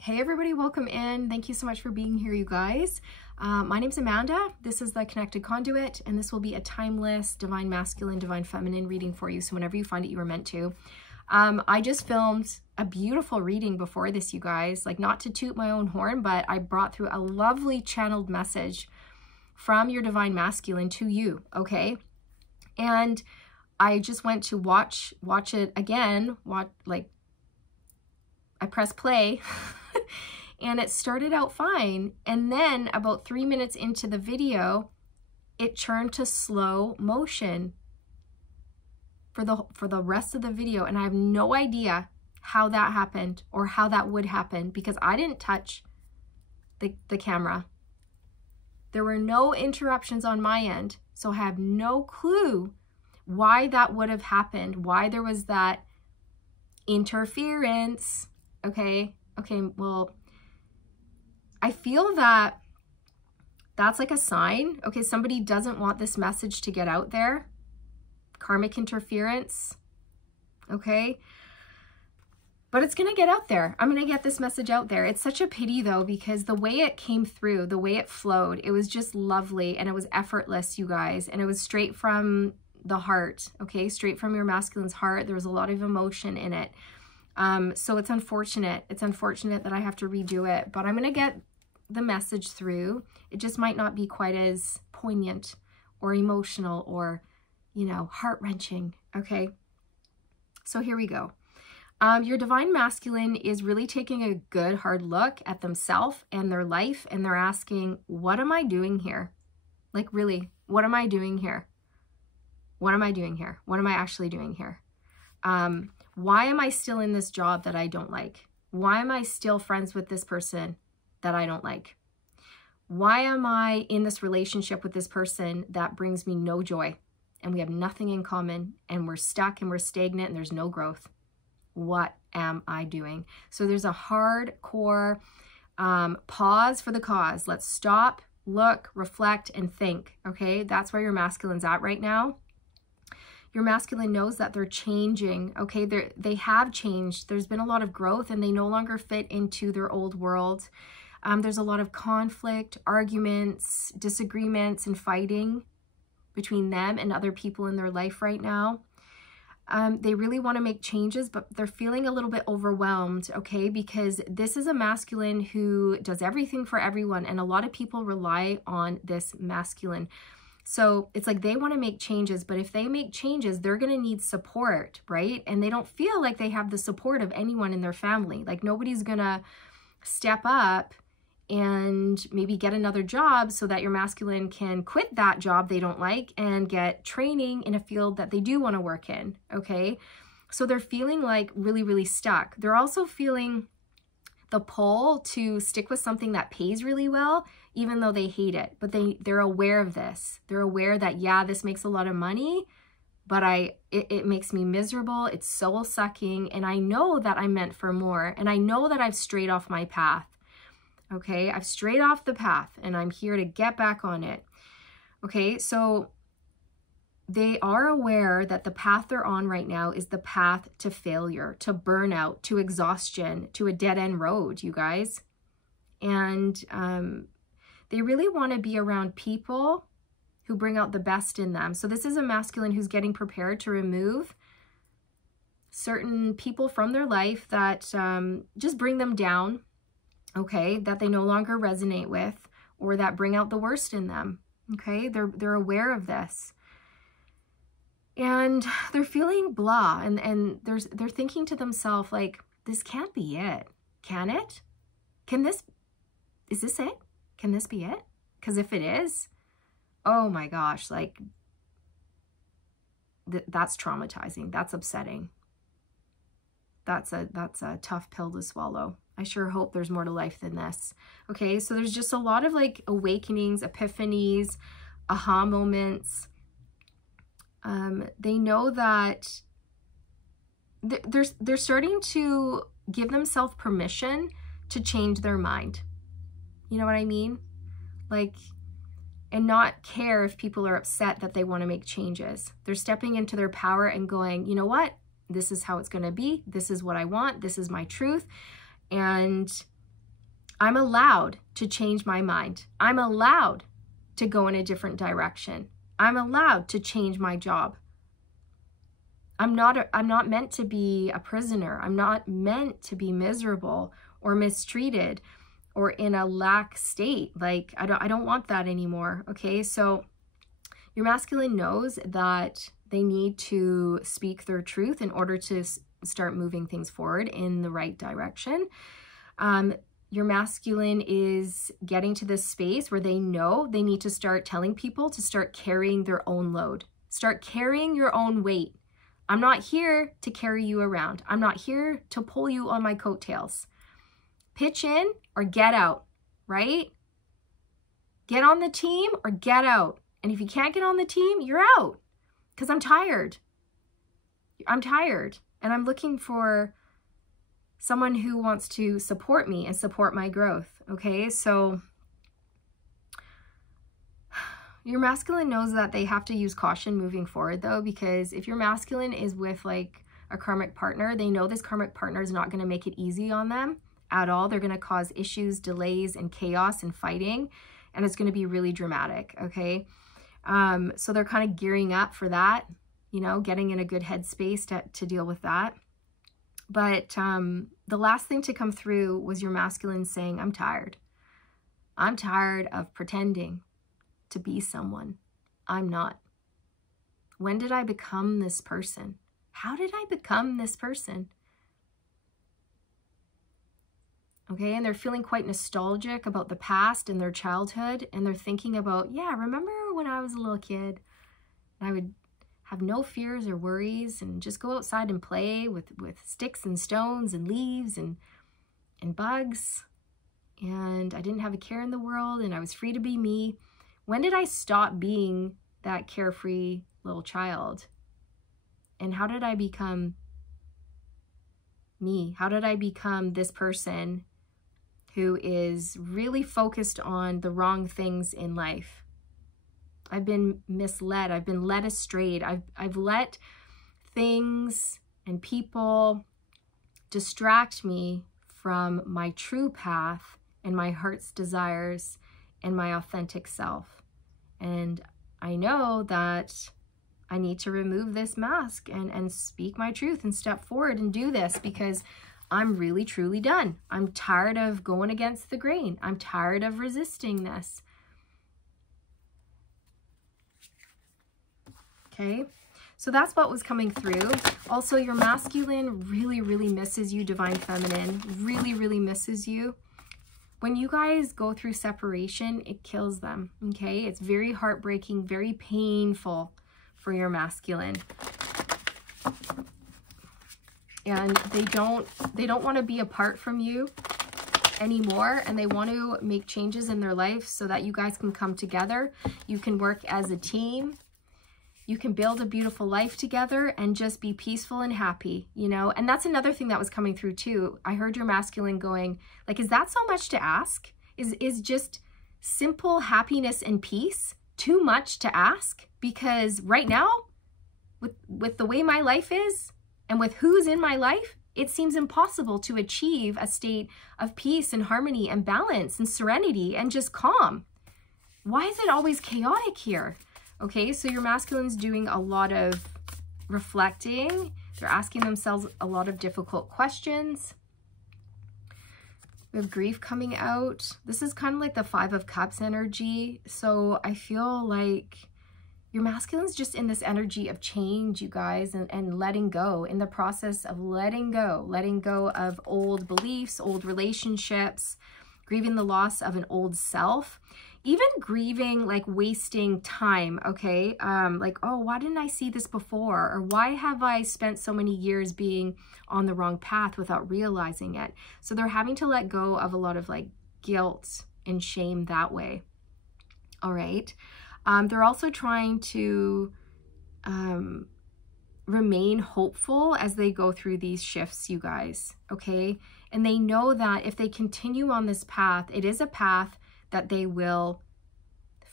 Hey everybody, welcome in. Thank you so much for being here, you guys. My name's Amanda. This is the Connected Conduit, and this will be a timeless Divine Masculine, Divine Feminine reading for you. So whenever you find it, you were meant to. I just filmed a beautiful reading before this, you guys. Like, not to toot my own horn, but I brought through a lovely channeled message from your Divine Masculine to you, okay? And I just went to watch it again. I press play and it started out fine. And then about 3 minutes into the video, it turned to slow motion for the rest of the video. And I have no idea how that happened or how that would happen because I didn't touch the camera. There were no interruptions on my end. So I have no clue why that would have happened, why there was that interference. Okay, well, I feel that that's like a sign. Okay, somebody doesn't want this message to get out there. Karmic interference, okay? But it's gonna get out there. I'm gonna get this message out there. It's such a pity though, because the way it came through, the way it flowed, it was just lovely and it was effortless, you guys. And it was straight from the heart, okay? Straight from your masculine's heart. There was a lot of emotion in it. So it's unfortunate. It's unfortunate that I have to redo it, but I'm going to get the message through. It just might not be quite as poignant or emotional or, you know, heart-wrenching. Okay. So here we go. Your Divine Masculine is really taking a good hard look at themselves and their life. And they're asking, what am I doing here? Like, really, what am I doing here? What am I doing here? What am I actually doing here? Why am I still in this job that I don't like? Why am I still friends with this person that I don't like? Why am I in this relationship with this person that brings me no joy? And we have nothing in common and we're stuck and we're stagnant and there's no growth. What am I doing? So there's a hardcore pause for the cause. Let's stop, look, reflect, and think. Okay, that's where your masculine's at right now. Your masculine knows that they're changing, okay? They have changed. There's been a lot of growth and they no longer fit into their old world. There's a lot of conflict, arguments, disagreements, and fighting between them and other people in their life right now. They really want to make changes, but they're feeling a little bit overwhelmed, okay? Because this is a masculine who does everything for everyone, and a lot of people rely on this masculine. So it's like they want to make changes, but if they make changes, they're going to need support, right? And they don't feel like they have the support of anyone in their family. Like nobody's going to step up and maybe get another job so that your masculine can quit that job they don't like and get training in a field that they do want to work in, okay? So they're feeling like really, really stuck. They're also feeling the pull to stick with something that pays really well, even though they hate it. But they're aware of this. They're aware that, yeah, this makes a lot of money, but it makes me miserable. It's soul sucking. And I know that I'm meant for more. And I know that I've strayed off my path. Okay, I've strayed off the path and I'm here to get back on it. Okay, so they are aware that the path they're on right now is the path to failure, to burnout, to exhaustion, to a dead-end road, you guys. And they really want to be around people who bring out the best in them. So this is a masculine who's getting prepared to remove certain people from their life that just bring them down, okay, that they no longer resonate with or that bring out the worst in them, okay? They're aware of this. And they're feeling blah, and they're thinking to themselves, like, this can't be it. Can it? Is this it? Can this be it? Because if it is, oh my gosh, like, that's traumatizing. That's upsetting. That's a tough pill to swallow. I sure hope there's more to life than this. Okay, so there's just a lot of like awakenings, epiphanies, aha moments. They know that they're starting to give themselves permission to change their mind. You know what I mean? Like, and not care if people are upset that they want to make changes. They're stepping into their power and going, you know what? This is how it's going to be. This is what I want. This is my truth. And I'm allowed to change my mind. I'm allowed to go in a different direction. I'm allowed to change my job. I'm not meant to be a prisoner. I'm not meant to be miserable or mistreated or in a lack state. Like, I don't want that anymore. Okay, so your masculine knows that they need to speak their truth in order to start moving things forward in the right direction. Your masculine is getting to this space where they know they need to start telling people to start carrying their own load. Start carrying your own weight. I'm not here to carry you around. I'm not here to pull you on my coattails. Pitch in or get out, right? Get on the team or get out. And if you can't get on the team, you're out. Because I'm tired. I'm tired. And I'm looking for someone who wants to support me and support my growth. Okay, so your masculine knows that they have to use caution moving forward though, because if your masculine is with like a karmic partner, they know this karmic partner is not going to make it easy on them at all. They're going to cause issues, delays, and chaos and fighting, and it's going to be really dramatic, okay? So they're kind of gearing up for that, you know, getting in a good headspace to deal with that. But the last thing to come through was your masculine saying, I'm tired. I'm tired of pretending to be someone I'm not. When did I become this person? How did I become this person? Okay, and they're feeling quite nostalgic about the past and their childhood, and they're thinking about, yeah, remember when I was a little kid and I would have no fears or worries and just go outside and play with sticks and stones and leaves and bugs, and I didn't have a care in the world and I was free to be me. When did I stop being that carefree little child? And how did I become me? How did I become this person who is really focused on the wrong things in life? I've been misled. I've been led astray. I've let things and people distract me from my true path and my heart's desires and my authentic self. And I know that I need to remove this mask and speak my truth and step forward and do this, because I'm really, truly done. I'm tired of going against the grain. I'm tired of resisting this. Okay, so that's what was coming through. Also, your masculine really, really misses you, divine feminine, really, really misses you. When you guys go through separation, it kills them, okay? It's very heartbreaking, very painful for your masculine. And they don't want to be apart from you anymore, and they want to make changes in their life so that you guys can come together. You can work as a team. You can build a beautiful life together and just be peaceful and happy, you know? And that's another thing that was coming through too. I heard your masculine going, like, is that so much to ask? Is just simple happiness and peace too much to ask? Because right now, with the way my life is and with who's in my life, it seems impossible to achieve a state of peace and harmony and balance and serenity and just calm. Why is it always chaotic here? Okay, so your masculine's doing a lot of reflecting. They're asking themselves a lot of difficult questions. We have grief coming out. This is kind of like the 5 of Cups energy. So I feel like your masculine's just in this energy of change, you guys, and letting go, in the process of letting go of old beliefs, old relationships, grieving the loss of an old self. Even grieving like wasting time, okay? Like, oh, why didn't I see this before? Or why have I spent so many years being on the wrong path without realizing it? So they're having to let go of a lot of like guilt and shame that way. All right. They're also trying to remain hopeful as they go through these shifts, you guys, okay? And they know that if they continue on this path, it is a path that they will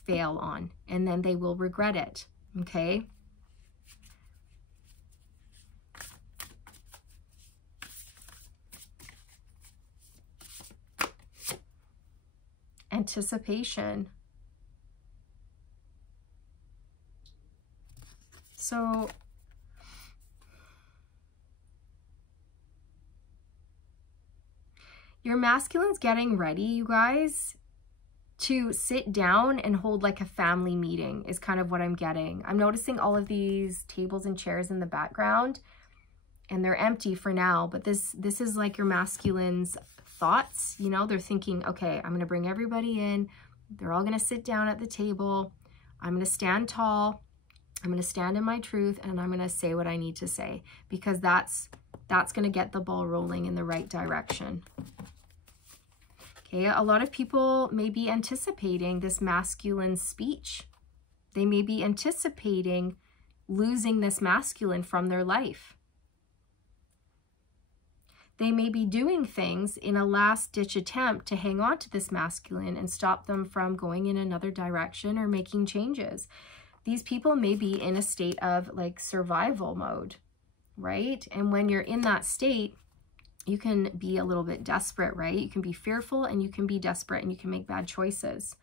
fail on, and then they will regret it, okay? anticipation. So your masculine's getting ready, you guys, to sit down and hold like a family meeting is kind of what I'm getting. I'm noticing all of these tables and chairs in the background, and they're empty for now, but this is like your masculine's thoughts. You know, they're thinking, okay, I'm going to bring everybody in. They're all going to sit down at the table. I'm going to stand tall. I'm going to stand in my truth, and I'm going to say what I need to say, because that's going to get the ball rolling in the right direction. Okay, a lot of people may be anticipating this masculine speech. They may be anticipating losing this masculine from their life. They may be doing things in a last-ditch attempt to hang on to this masculine and stop them from going in another direction or making changes. These people may be in a state of like survival mode, right? And when you're in that state, you can be a little bit desperate, right? You can be fearful and you can be desperate and you can make bad choices.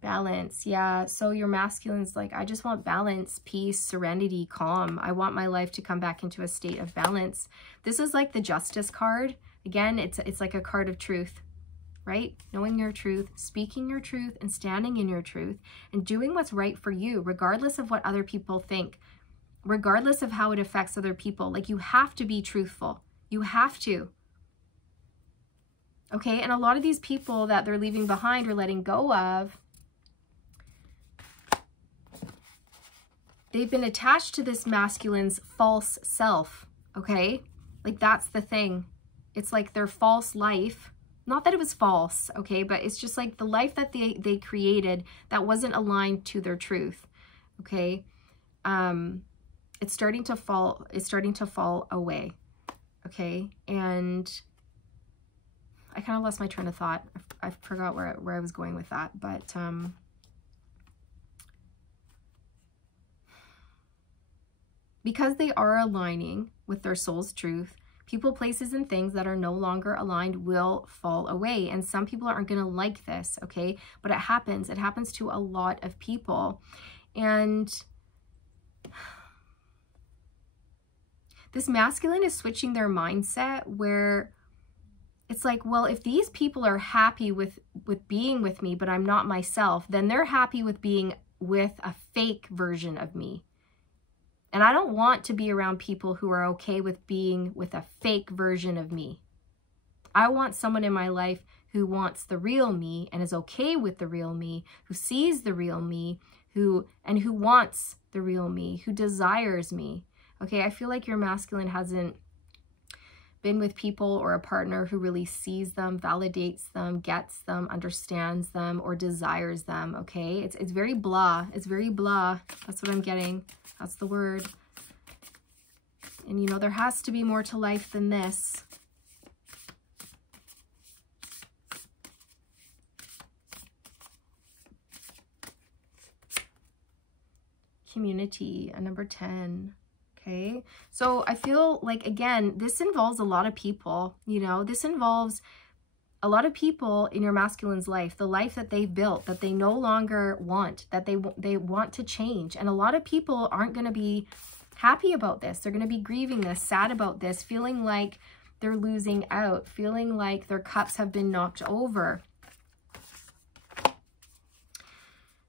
Balance, yeah. So your masculine's like, I just want balance, peace, serenity, calm. I want my life to come back into a state of balance. This is like the Justice card. Again, it's like a card of truth, right? Knowing your truth, speaking your truth, and standing in your truth, and doing what's right for you, regardless of what other people think, regardless of how it affects other people. Like, you have to be truthful. You have to. Okay, and a lot of these people that they're leaving behind or letting go of, they've been attached to this masculine's false self, okay? Like, that's the thing. It's like their false life. Not that it was false, okay? But it's just like the life that they created that wasn't aligned to their truth, okay? It's starting to fall away, okay? And I kind of lost my train of thought. I forgot where I was going with that, but because they are aligning with their soul's truth, people, places, and things that are no longer aligned will fall away. And some people aren't going to like this, okay? But it happens. It happens to a lot of people. And this masculine is switching their mindset where it's like, well, if these people are happy with being with me, but I'm not myself, then they're happy with being with a fake version of me. And I don't want to be around people who are okay with being with a fake version of me. I want someone in my life who wants the real me and is okay with the real me, who sees the real me, who wants the real me, who desires me. Okay, I feel like your masculine hasn't been with people or a partner who really sees them, validates them, gets them, understands them, or desires them, okay? It's very blah. It's very blah. That's what I'm getting. That's the word. And, you know, there has to be more to life than this. Community, a number 10. Okay, so I feel like, again, this involves a lot of people, you know, this involves a lot of people in your masculine's life, the life that they've built, that they no longer want, that they want to change. And a lot of people aren't going to be happy about this. They're going to be grieving this, sad about this, feeling like they're losing out, feeling like their cups have been knocked over.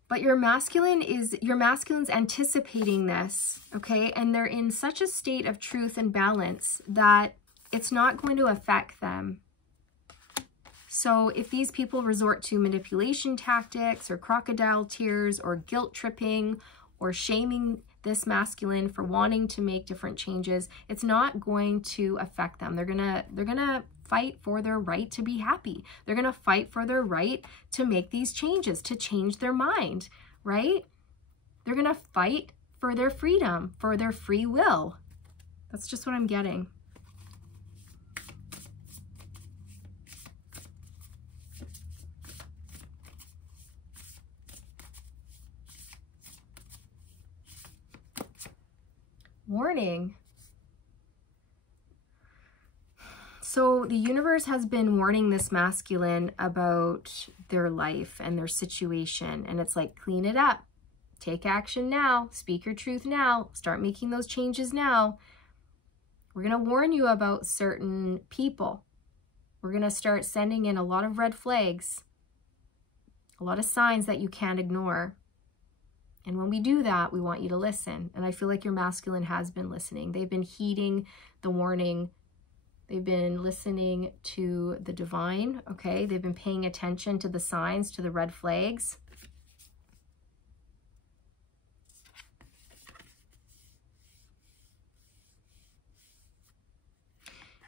But your masculine's anticipating this, okay? And they're in such a state of truth and balance that it's not going to affect them. So if these people resort to manipulation tactics or crocodile tears or guilt tripping or shaming this masculine for wanting to make different changes, it's not going to affect them. They're gonna fight for their right to be happy. They're going to fight for their right to make these changes, to change their mind, right? They're going to fight for their freedom, for their free will. That's just what I'm getting. Warning. So the universe has been warning this masculine about their life and their situation. And it's like, clean it up. Take action now. Speak your truth now. Start making those changes now. We're going to warn you about certain people. We're going to start sending in a lot of red flags, a lot of signs that you can't ignore. And when we do that, we want you to listen. And I feel like your masculine has been listening. They've been heeding the warning. They've been listening to the divine, okay? They've been paying attention to the signs, to the red flags.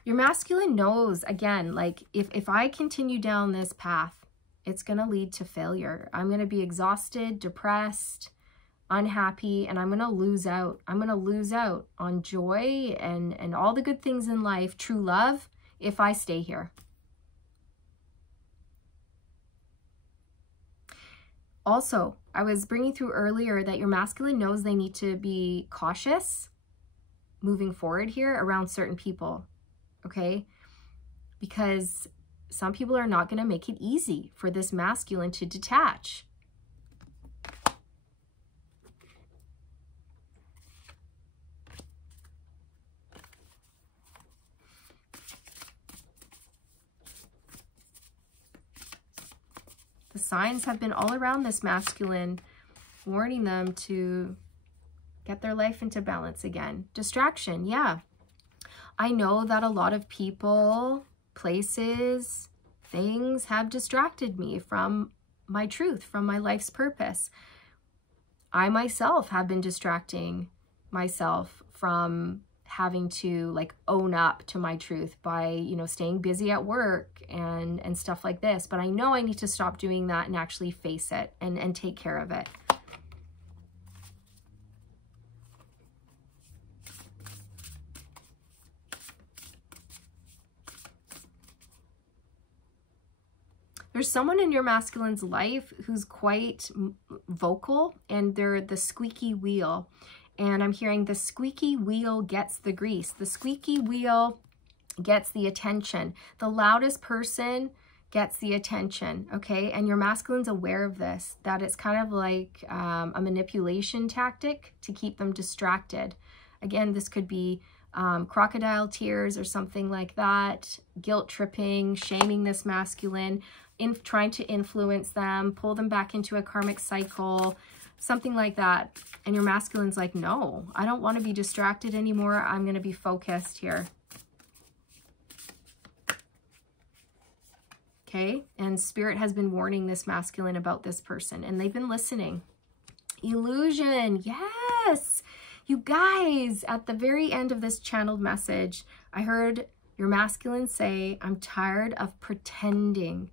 Your masculine knows, again, like if I continue down this path, it's going to lead to failure. I'm going to be exhausted, depressed, unhappy, and I'm going to lose out. I'm going to lose out on joy and all the good things in life, true love, if I stay here. Also, I was bringing through earlier that your masculine knows they need to be cautious moving forward here around certain people, okay? Because some people are not going to make it easy for this masculine to detach. The signs have been all around this masculine, warning them to get their life into balance again. Distraction, yeah. I know that a lot of people, places, things have distracted me from my truth, from my life's purpose. I myself have been distracting myself from having to like own up to my truth by, you know, staying busy at work and stuff like this. But I know I need to stop doing that and actually face it and take care of it. There's someone in your masculine's life who's quite vocal, and they're the squeaky wheel. And I'm hearing the squeaky wheel gets the grease. The squeaky wheel gets the attention. The loudest person gets the attention, okay? And your masculine's aware of this, that it's kind of like a manipulation tactic to keep them distracted. Again, this could be crocodile tears or something like that, guilt tripping, shaming this masculine, trying to influence them, pull them back into a karmic cycle, something like that. And your masculine's like, no, I don't want to be distracted anymore. I'm going to be focused here. Okay. And spirit has been warning this masculine about this person, and they've been listening. Illusion. Yes. You guys, at the very end of this channeled message, I heard your masculine say, I'm tired of pretending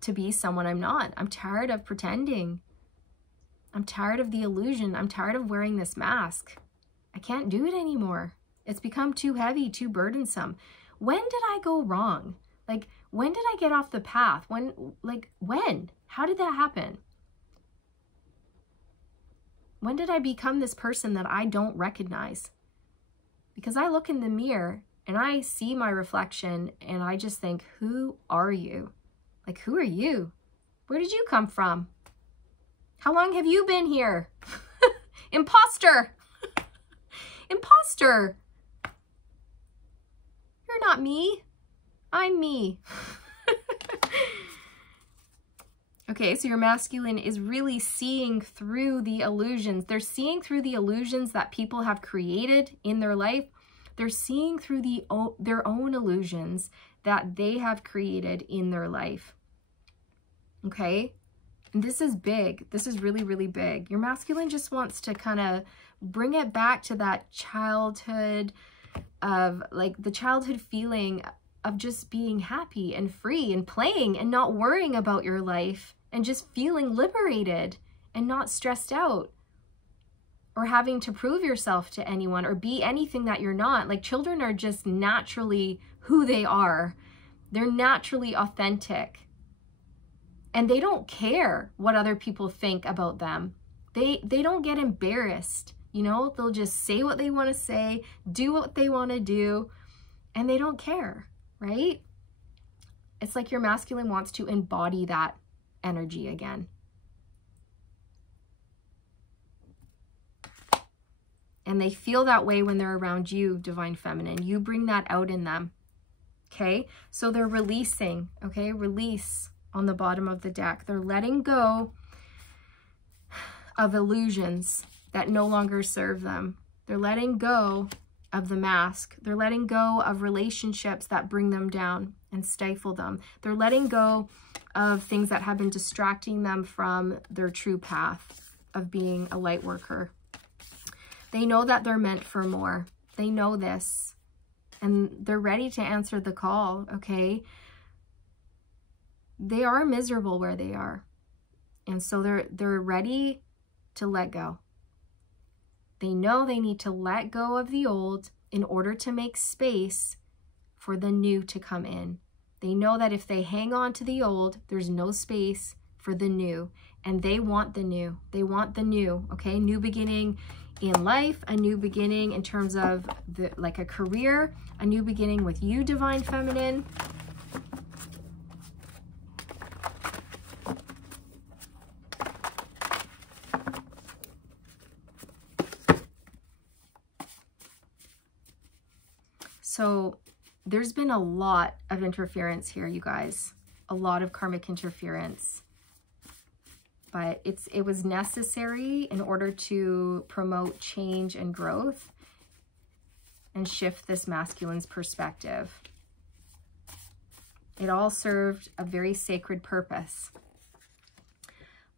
to be someone I'm not. I'm tired of pretending. I'm tired of the illusion. I'm tired of wearing this mask. I can't do it anymore. It's become too heavy, too burdensome. When did I go wrong? Like, when did I get off the path? When? How did that happen? When did I become this person that I don't recognize? Because I look in the mirror and I see my reflection and I just think, who are you? Like, who are you? Where did you come from? How long have you been here? Imposter. Imposter. You're not me. I'm me. Okay, so your masculine is really seeing through the illusions. They're seeing through the illusions that people have created in their life. They're seeing through their own illusions that they have created in their life. Okay? And this is big. This is really, really big. Your masculine just wants to kind of bring it back to that childhood of like the childhood feeling of just being happy and free and playing and not worrying about your life and just feeling liberated and not stressed out or having to prove yourself to anyone or be anything that you're not. Like, children are just naturally who they are. They're naturally authentic. And they don't care what other people think about them. They don't get embarrassed, You know, they'll just say what they want to say, do what they want to do, and they don't care, right? It's like your masculine wants to embody that energy again. And they feel that way when they're around you, Divine Feminine. You bring that out in them, okay? So they're releasing, okay? Release on the bottom of the deck. They're letting go of illusions that no longer serve them. They're letting go of the mask. They're letting go of relationships that bring them down and stifle them. They're letting go of things that have been distracting them from their true path of being a light worker. They know that they're meant for more. They know this, and they're ready to answer the call, okay? They are miserable where they are, and so they're ready to let go. They know they need to let go of the old in order to make space for the new to come in. They know that if they hang on to the old, there's no space for the new, and they want the new. They want the new, okay? New beginning in life, a new beginning in terms of like a career, a new beginning with you, Divine Feminine. So there's been a lot of interference here, you guys, a lot of karmic interference. But it was necessary in order to promote change and growth and shift this masculine's perspective. It all served a very sacred purpose.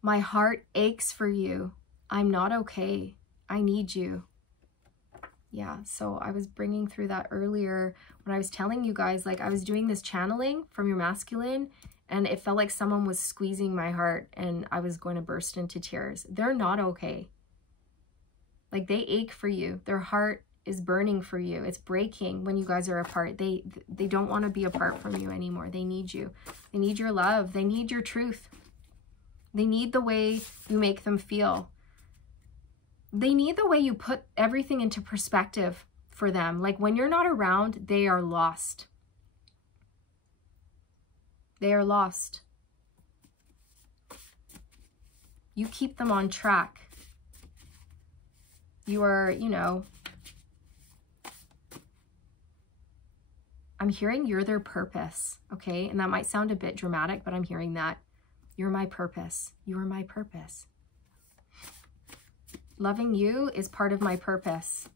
My heart aches for you. I'm not okay. I need you. Yeah, so I was bringing through that earlier when I was telling you guys, like I was doing this channeling from your masculine, and it felt like someone was squeezing my heart and I was going to burst into tears. They're not okay. Like they ache for you. Their heart is burning for you. It's breaking when you guys are apart. They don't want to be apart from you anymore. They need you. They need your love. They need your truth. They need the way you make them feel. They need the way you put everything into perspective for them. Like when you're not around, they are lost. They are lost. You keep them on track. You are, you know, I'm hearing you're their purpose, okay? And that might sound a bit dramatic, but I'm hearing that. You're my purpose. You are my purpose. Loving you is part of my purpose.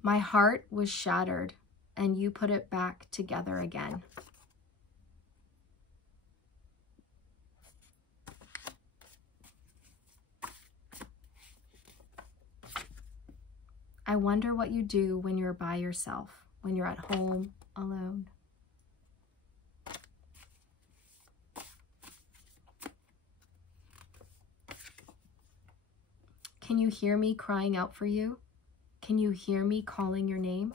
My heart was shattered, and you put it back together again. I wonder what you do when you're by yourself, when you're at home alone. Can you hear me crying out for you? Can you hear me calling your name?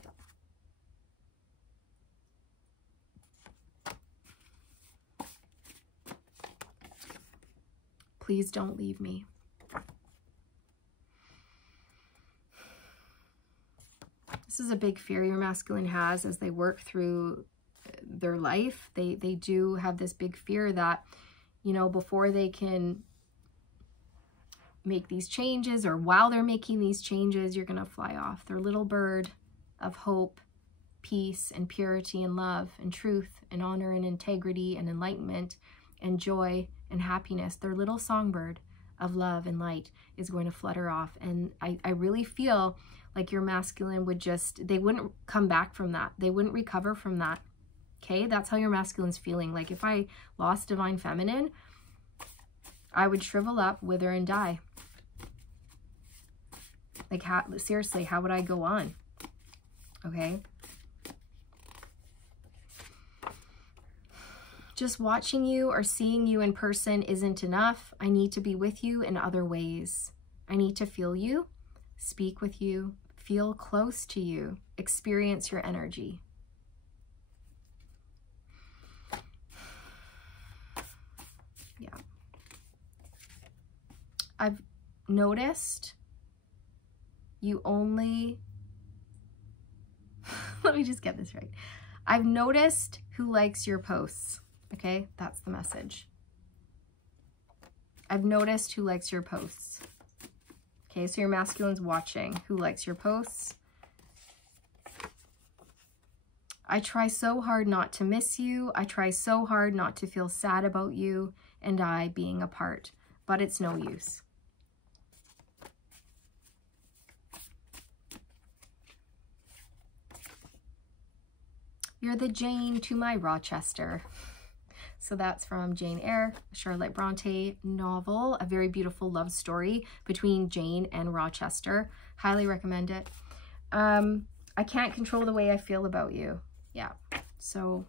Please don't leave me. This is a big fear your masculine has as they work through their life. They do have this big fear that, you know, before they can make these changes, or while they're making these changes, you're going to fly off. Their little bird of hope, peace, and purity, and love, and truth, and honor, and integrity, and enlightenment, and joy, and happiness. Their little songbird of love and light is going to flutter off. And I really feel like your masculine would just, they wouldn't come back from that. They wouldn't recover from that. Okay, that's how your masculine's feeling. Like if I lost Divine Feminine, I would shrivel up, wither, and die. Like, seriously, how would I go on? Okay. Just watching you or seeing you in person isn't enough. I need to be with you in other ways. I need to feel you, speak with you, feel close to you, experience your energy. Yeah. I've noticed you only, let me just get this right. I've noticed who likes your posts. Okay, that's the message. I've noticed who likes your posts. Okay, so your masculine's watching who likes your posts. I try so hard not to miss you. I try so hard not to feel sad about you and I being apart, but it's no use. You're the Jane to my Rochester. So that's from Jane Eyre, a Charlotte Bronte novel, a very beautiful love story between Jane and Rochester. Highly recommend it. I can't control the way I feel about you. Yeah, so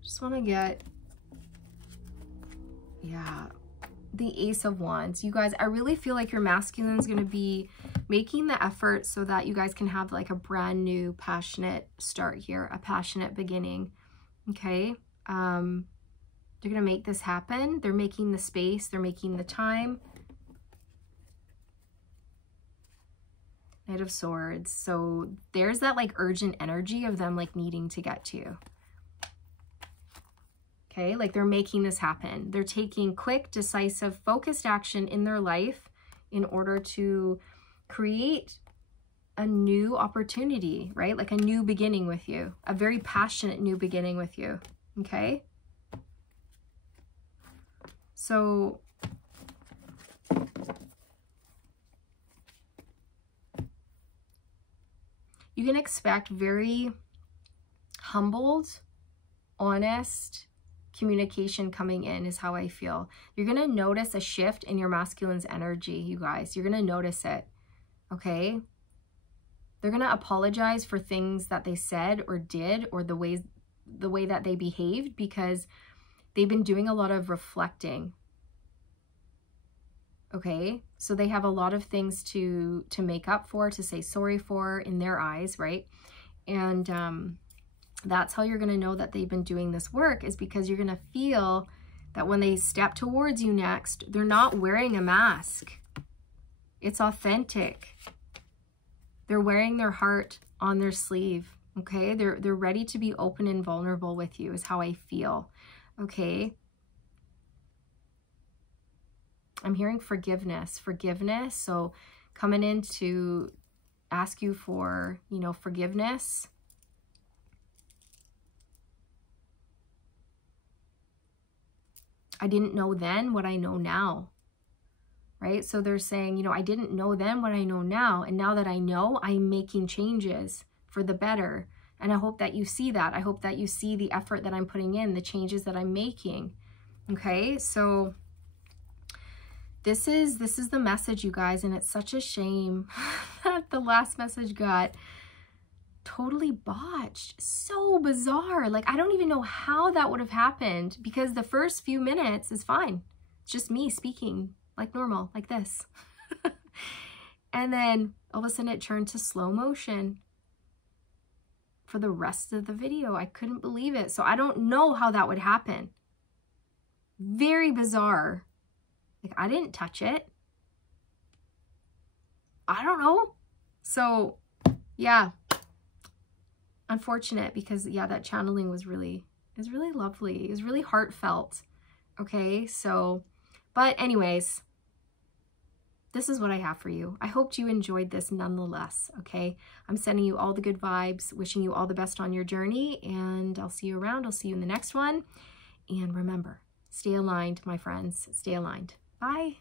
just want to get, yeah, the Ace of Wands. You guys, I really feel like your masculine is going to be making the effort so that you guys can have like a brand new passionate start here, a passionate beginning. Okay. They're going to make this happen. They're making the space. They're making the time. Knight of Swords. So there's that like urgent energy of them like needing to get to you. Okay, like they're making this happen. They're taking quick, decisive, focused action in their life in order to create a new opportunity, right? Like a new beginning with you, a very passionate new beginning with you. Okay. So you can expect very humbled, honest communication coming in is how I feel. You're going to notice a shift in your masculine's energy, you guys. You're going to notice it, okay? They're going to apologize for things that they said or did or the way that they behaved because they've been doing a lot of reflecting. Okay, so they have a lot of things to make up for, to say sorry for in their eyes, right? And that's how you're going to know that they've been doing this work, is because you're going to feel that when they step towards you next, they're not wearing a mask. It's authentic. They're wearing their heart on their sleeve, okay? They're ready to be open and vulnerable with you is how I feel, okay? I'm hearing forgiveness. So coming in to ask you for, you know, forgiveness. I didn't know then what I know now, right? So they're saying, you know, I didn't know then what I know now. And now that I know, I'm making changes for the better. And I hope that you see that. I hope that you see the effort that I'm putting in, the changes that I'm making. Okay, so this is the message, you guys, and it's such a shame that the last message got totally botched. So bizarre. Like, I don't even know how that would have happened, because the first few minutes is fine. It's just me speaking like normal, like this. And then all of a sudden it turned to slow motion for the rest of the video. I couldn't believe it. So I don't know how that would happen. Very bizarre. Like, I didn't touch it. I don't know. So, yeah. Unfortunate, because, yeah, that channeling was really lovely. It was really heartfelt. Okay, so, but anyways, this is what I have for you. I hoped you enjoyed this nonetheless, okay? I'm sending you all the good vibes, wishing you all the best on your journey, and I'll see you around. I'll see you in the next one. And remember, stay aligned, my friends. Stay aligned. Bye.